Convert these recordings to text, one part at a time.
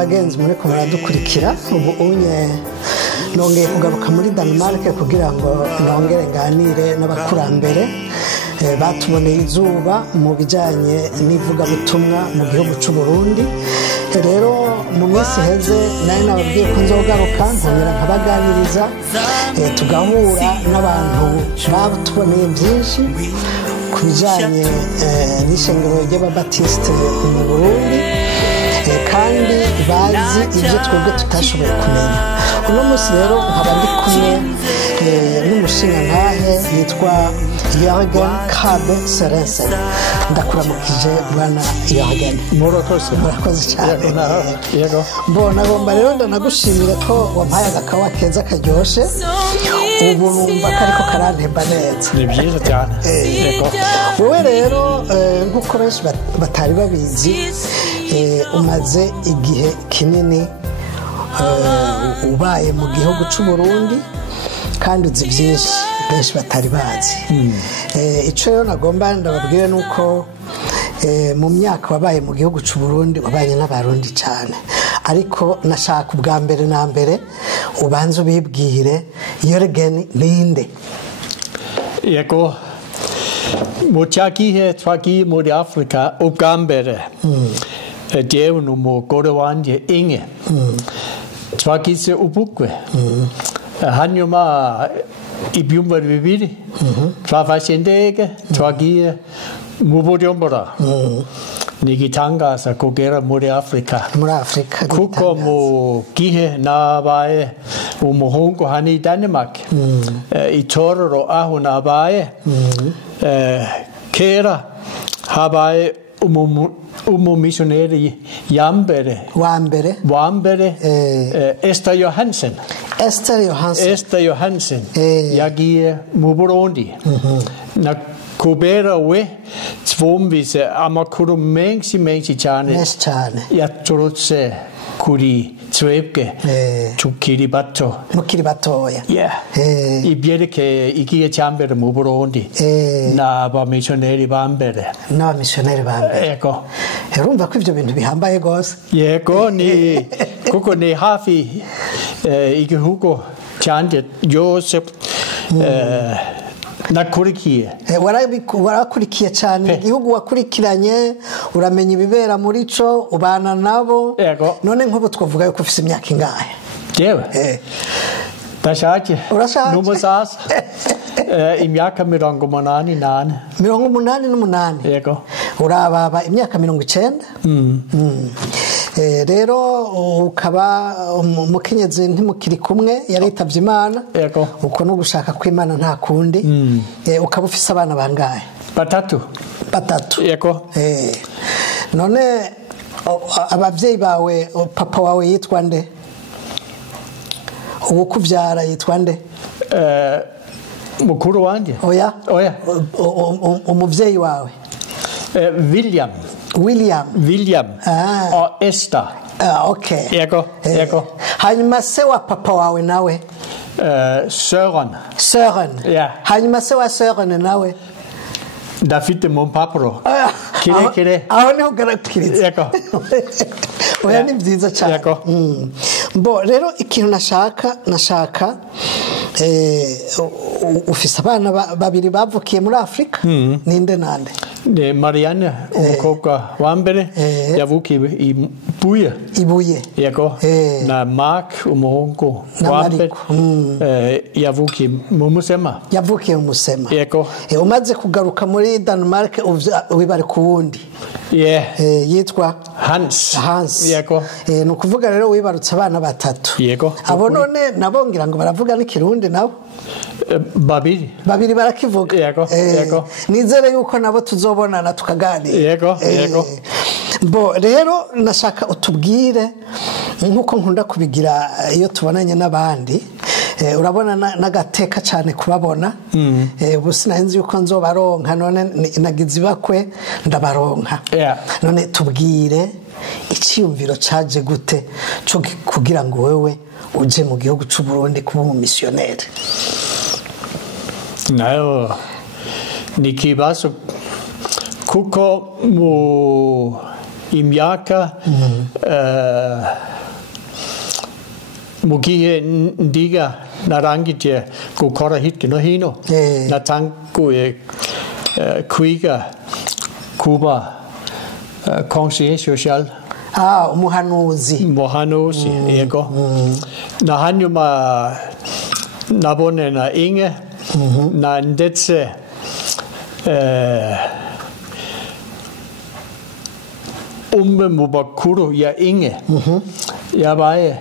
Agenzi muri ko baradukurikira ubu unye nongeye kugaruka muri Denmark kugira ngo nongere nganire n'abakurambere batuboneye izuba mu bijanye n'ivuga butumwa mu gihugu cy'u Burundi. Rero mu minsi heze nayo nababwiye ko nzogaruka nkongera nkabaganiriza tugahura n'abantu batuboneye byinshi ku bijanye n'ishengero ry'ababatiste mu Burundi kandi bazi ibyo twebwe tutashoboye kumenya. Uno munsi rero nkaba ndi kumwe n'umushingantahe yitwa Jørgen Krabbe Sørensen. Ndakuramukije bwana Jørgen. Murakoze cyane. Yego. Mbona ngomba rero ndanagushimira ko wampaye agakawa keza karyoshe. Ubu numva kariko karantemba neza. Ni byiza cyane. Yego. Wowe rero nk'uko benshi batari babizi umaze igihe kinini ubaye mu gihugu cy'u Burundi kandi uzi byinshi benshi batari bazi. Icyo rero nagomba ndababwire nuko mu myaka wabaye mu gihugu cy'u Burundi wabaye n'abarundi cyane, ariko nashaka ubwa mbere na mbere ubanze ubibwire Jørgen ninde. Yego. Mu cyagihe twagiye muri Afrika ubwa mbere jewe n'umugore wanjye Inge twagize ubukwe, hanyuma ibyumweru bibiri twafashe indege twagiye mu Bujumbura. Ni igitangaza kugera muri Afrika kuko mu gihe nabaye umuhungu hani Denmark itorero aho nabaye kera habaye umumissioneri wa mbere Esther Johansen yagiye mu Burundi na kubera we twumvise amakuru menshi cyane yaturutse kuri twebwe tukiri batoya ibyerekeye igihe cya mbere mu Burundi n'abamissioneri ba mbere. Yego. Urumva ko ibyo bintu bihambaye gose. Yego, ni kuko ni hafi igihugu cyanje Joseph nakurikiye. Warakurikiye cyane igihugu wakurikiranye, uramenya ibibera muri cyo, ubana nabo. Yego. None nk'ubu twavuga yuko ufite imyaka ingahe? Jewe ndashaje n'umusaza imyaka 88. 88. Yego. Urababa imyaka 90. Rero ukaba umukenyezi ntimukiri kumwe yaritavye Imana. Yego. Uko no gushaka kw'Imana nta kundi. Ukaba ufise abana bangahe? Batatu. Yego. None abavyeyi bawe, papa wawe yitwa nde? Uwo kuvyara yitwa nde? Mukuru wanje. Oya. Umuvyeyi wawe? William. Esther. Okay. Yego. Hanyuma se wa papa wawe nawe? Søren. Yeah. Hanyuma se wa Søren nawe? David Mompapuro. Kire. Aho niho ugaragiriza. Yego. Oya ni byiza cyane. Yego. Bo rero ikintu nashaka ufise abana babiri bavukiye muri Afrika. Ninde nande? Ne Marianne umukobwa wa mbere yavukiye Ibuye. Yego. Na Mark umuhungu wa mbere yavukiye mu Musema. Yego. Umaze kugaruka muri Denmark wibare ku wundi. Yitwa Hans. Yego. No kuvuga rero wibarutse abana batatu. Yego. Abo none nabongira ngo baravuga n'ikirundi nabo? Babiri barakivuga. Yego. Nizere yuko nabo tuzobonana tukaganira. Yego. Bo rero nashaka utubwire nkuko nkunda kubigira iyo tubonanye n'abandi. Urabona nagateka cyane kubabona. Ubu sinahenze yuko nzobaronka, none nagize bakwe ndabaronka. None tubwire icyumviro cyaje gute cyo kugira ngo wewe uje mu gihugu cy'u Burundi kuba umumissioneri? Nayo ni kibazo kuko mu imyaka mugihe ndiga narangije gukora hirya no hino natanguye kwiga kuba conseiller social umuhanuzi yego na hanyuma nabone na Inge na ndetse mu bakuru ya Inge yabaye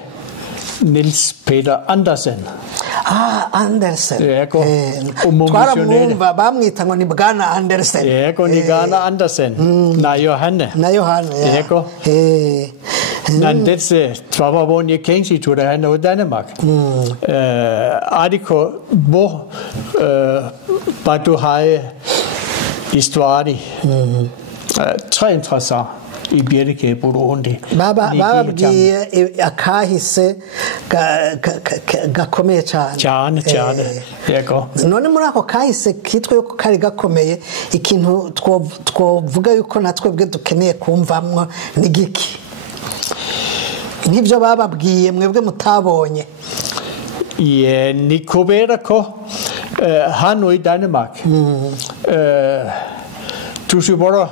Niels Peter Andersen. Andersen. Yego. Twaramwumva bamwita ngo ni Bwana Andersen. Yego, ni Bwana Andersen. Na Johanne. Yego. Na ndetse twabonye kenshi ture hano i Danmark. Ariko hvor du har histoire. Très interessant. I Bjerke Burundi. Bababwiye akahise gakomeye cyane. Yego. None muri ako kahise kitwe yuko kari gakomeye ikintu twovuga yuko natwe bwe dukeneye kumvamwo ni giki. Nibyo bababwiye mwebwe mutabonye. Ni kubera ko hano i Danmark tushobora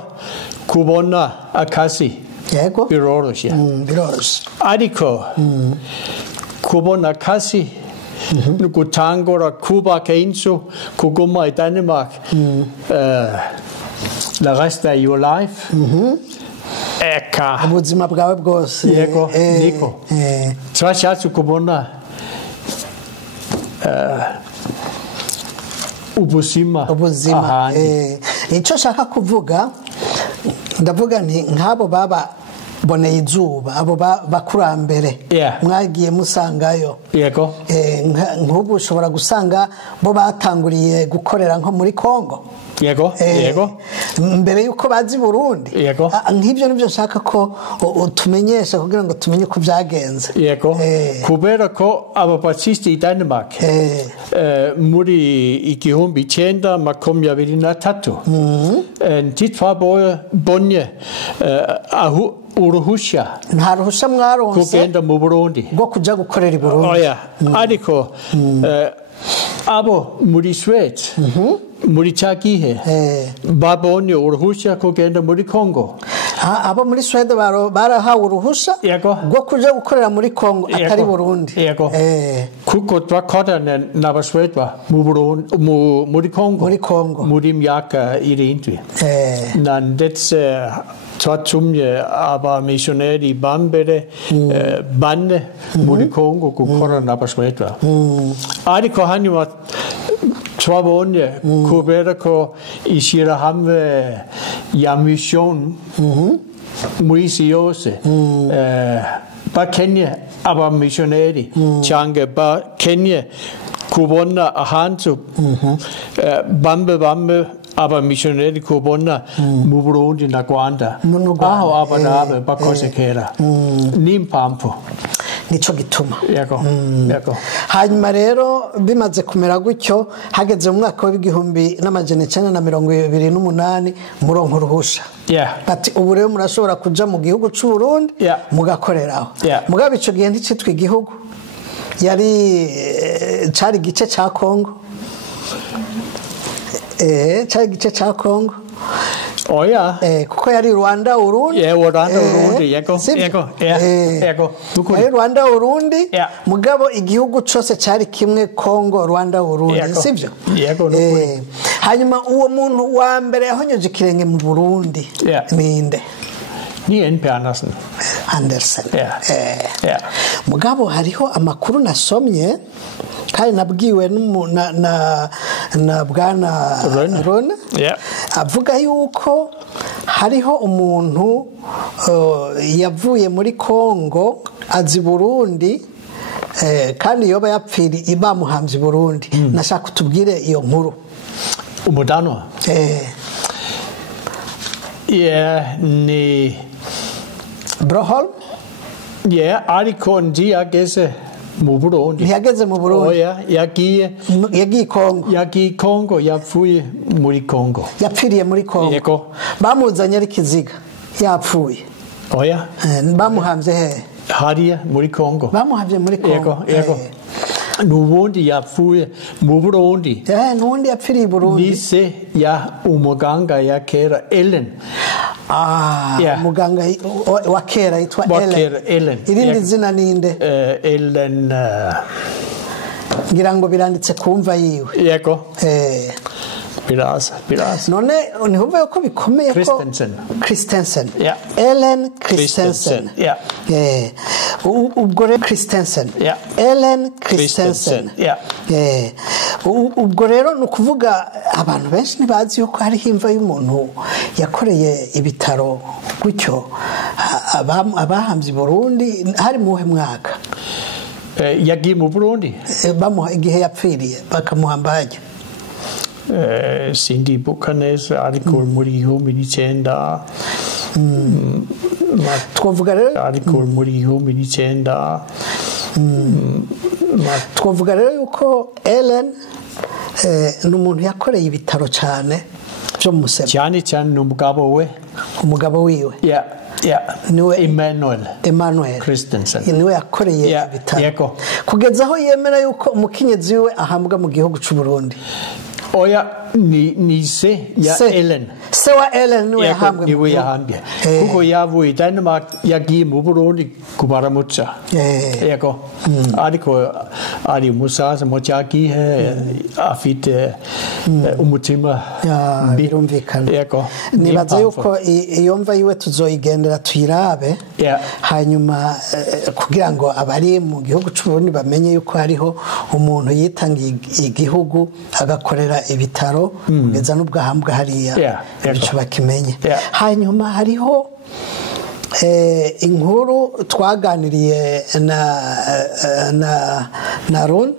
kubona akazi biroroshye ariko kubona akazi gutangura kubaka inzu kuguma i Danmark the rest of your life ubuzima bwawe bwose yego niko turashatse kubona ubuzima icyo nshaka kuvuga ndavuga nti nk'abo baba boneye izuba abo bakurambere mwagiye musangayo yego nk'ubu ushobora gusanga bo batanguriye gukorera nko muri Kongo yego mbere yuko bazi Burundi yego nk'ibyo nibyo nshaka ko tumenyesha kugira ngo tumenye uko byagenze yego kubera ko abapatiste i Danmark muri 1923 ntitwabonye uruhusha nta ruhusha mwaronse kugenda mu Burundi rwo kuja gukorera i Burundi ariko abo muri Sweden muri cyagihe babonye uruhusha kugenda muri Kongo abo muri Sweden barahawe uruhusha rwo kuja gukorera muri Kongo atari Burundi kuko twakorana n'abaswedwa mu Burundi muri Kongo muri myaka 7 na ndetse twatumye abamissioneri bambere bane muri Kongo gukorana n'abaswedwa ariko hanyuma twabonye kubera ko ishyirahamwe ya mission muri isi yose bakenye abamissioneri cyangwa bakenye kubona ahantu bambe abamissioneri kubona mu Burundi na Rwanda aho abadabe bakosekera n'impamvu nico gituma yego hanyuma rero bimaze kumera gutyo hageze mu mwaka w'1928 muronko uruhusha bati ubu rero murashobora kuja mu gihugu cy'u Burundi mugakoreraho mugabe ico gihe nticitwa igihugu yari cari igice ca Kongo cari igice ca Kongo kuko yari Rwanda Urundi yego yari Rwanda Urundi mugabo igihugu cyose cyari kimwe Kongo Rwanda Urundi sivyo hanyuma uwo muntu wa mbere yahonyoje ikirenge mu Burundi ninde ni N.P. Andersen mugabo hariho amakuru nasomye kandi nabwiwe na Bwana Rona avuga yuko hariho umuntu yavuye muri Kongo azi Burundi kandi yoba yapfiri bamuhambye Burundi nashaka kutubwire iyo nkuru umudanwa ni Broholm ariko ntiyageze mu Burundi ntiyageze mu Burundi yagiye Kongo yapfuye muri Kongo yapfiriye muri Kongo bamuzanye ari kiziga yapfuye bamuhambye he hariya muri Kongo bamuhavye muri Kongo yego nubundi yapfuye mu Burundi nubundi yapfiriye i Burundi nise ya umuganga ya kera Ellen umuganga wa kera yitwa Ellen irindi zina ninde Ellen ngira ngo biranditse kumva yiwe yego Birasa none ntihuve ko bikomeye ko Christensen Ellen Christensen ubwo rero Christensen Ellen Christensen ubwo rero ni ukuvuga abantu benshi ntibazi yuko hariho imva y'umuntu yakoreye ibitaro gutyo abahambye i Burundi hari muhe mwaka yagiye mu Burundi bamuha igihe yapfiriye bakamuhamba hajya sindibuka neza ariko muri 1900 twavuga rero ariko muri 1900 twavuga rero yuko Ellen n'umuntu yakoreye ibitaro cyane byo mu Musebe cyane n'umugabo wiwe niwe Emmanuel Christensen niwe yakoreye ibitaro kugeza aho yemera yuko umukenyezi we ahambwa mu gihugu cy'u Burundi oya ni se ya Ellen se wa Ellen niwe yahambye kuko yavuye Denmark yagiye mu Burundi kubaramutsa yego ariko ari umusaza mu cyagihe afite umutima birumvikana yego nibaza yuko iyo mva yiwe tuzoyigendera tuyirabe hanyuma kugira ngo abari mu gihugu cy'u Burundi bamenye yuko hariho umuntu yitangiye igihugu agakorera ibitaro kugeza n'ubwo ahambwa hariya bityo bakimenye hanyuma hariho inkuru twaganiriye na Ron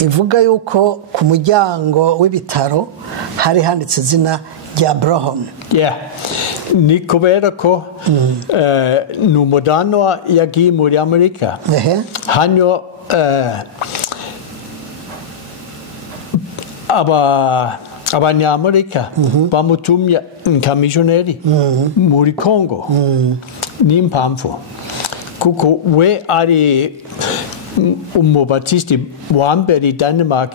ivuga yuko ku muryango w'ibitaro hari handitse izina rya Broham ni kubera ko ni umudanwa yagiye muri Amerika hano abanyamerika bamutumye nk'amishoneri muri Kongo n'impamvu kuko we ari umubatisiti wa mbere i Denmark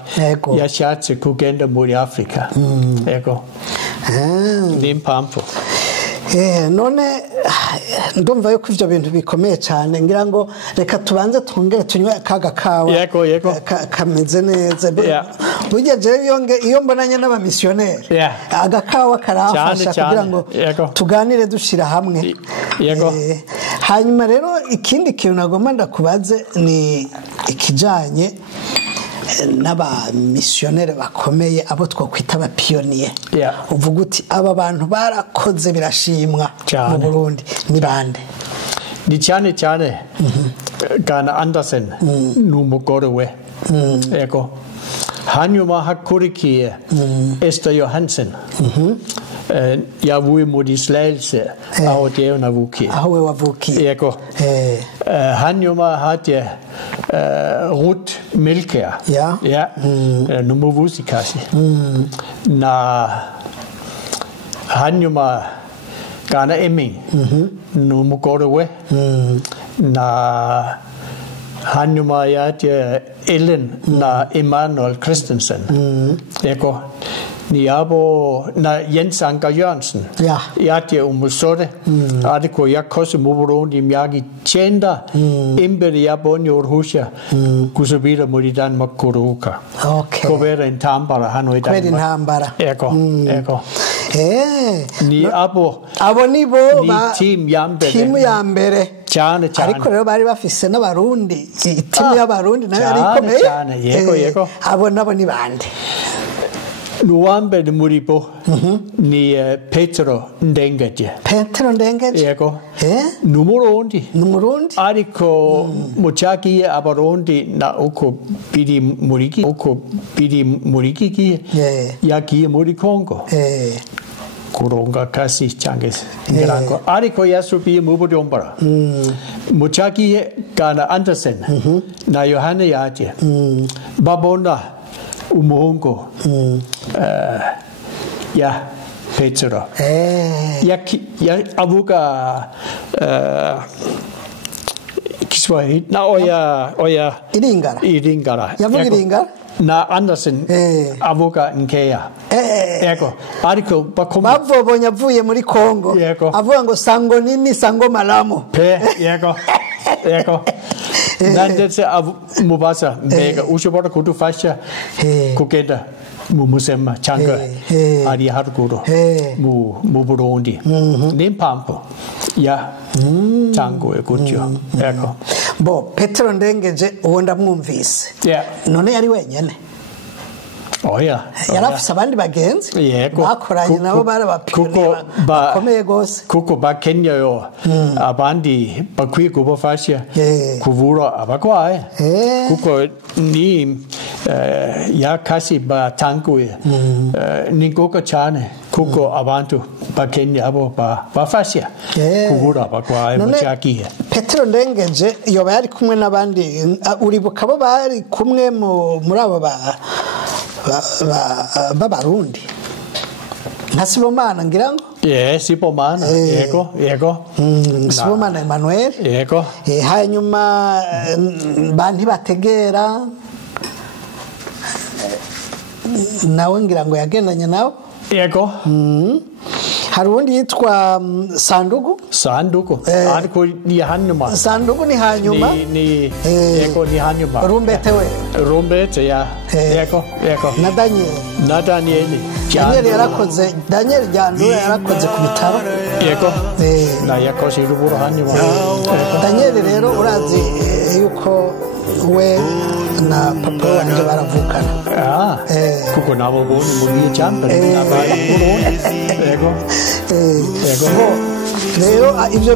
yashatse kugenda muri Afrika yego n'impamvu none ndumva yuko ivyo bintu bikomeye cyane ngira ngo reka tubanze twongere tunywe akaga kawa kameze neza burya jewe iyo mbonanye n'abamisiyoneri agakawa karafasha kugira ngo tuganire dushira hamwe hanyuma rero ikindi kintu nagomba ndakubaze ni ikijanye n'abamisiyoneri bakomeye abo twakwita abapiyoniye uvuga uti aba bantu barakoze birashimwa mu Burundi ni bande ni cyane Ghana Andersen n'umugore we yego hanyuma hakurikiye Esther Johansen yavuye muri Slagelse aho jewe navukiye aho we wavukiye yego hanyuma hati Ruth Melker n'umuvuzikazi na hanyuma Ghana Emming n'umugore we na hanyuma yati Ellen na Emmanuel Christensen yego ni abo na Jens Anker Jørgensen yati umusore ariko yakoze mu Burundi imyaka 9 imbere yabonye uruhushya gusubira muri Danmark kuruhuka kubera intambara hano i Danmark intambara yego ni abo nibo team ya mbere cyane ariko rero bari bafise n'abarundi team y'abarundi nayo ari ikomeye yego abo nabo ni bande Nuwambere muri bo ni Petro Ndengeje yego n'umurundi ariko mucagiye abarundi na uko biri muri gigi yagiye muri Kongo kuronga kasi cyangwa ngirango ariko yasubiye mu Bujumbura mucagiye Ghana Andersen na Yohane yaje babona umuhungu ya Petro avuga Swahili. Na oya Iringara. Yavuga Iringara? Na Andersen avuga Nkeya. Yego. Ariko bavobonye avuye muri Kongo. Avuga ngo sango nini sango malamo. Yego. Ndetse mubasa mbega ushobora kudufasha kugenda mu musema cyangwa ari haruguru mu Burundi n'impamvu ya tango gutyo yego bo Petero Ndengeje uwo ndamwumvise none yari wenyene yarafise abandi bagenzi bakoranye nabo barabapionera bakomeye gose kuko bakenya yo abandi bakwiye kubafasha kuvura abagwaye kuko ni yakasi batanguye ni ngoga cyane kuko abantu bakenya abo bafasha kuvura abagwaye mucakiye Petero Ndengeje yoba yari kumwe n'abandi uribuka bo bari kumwe muri abo b'abarundi nka Sibomana ngira ngo Sibomana yego Sibomana Emmanuel yego hanyuma bantu bategera nawe ngira ngo yagendanye nawe yego hari undi yitwa Sandugu ariko ni hanyuma Sandugu ni hanyuma yego ni hanyuma Rumbete yego na Daniel yarakoze Daniel Jandura yarakoze ku bitaro yego na yakoze ruburo hanyuma Daniel rero urazi yuko we na papa wanje baravukana kuko nabo bone muri cyambere n'abari yego rero ibyo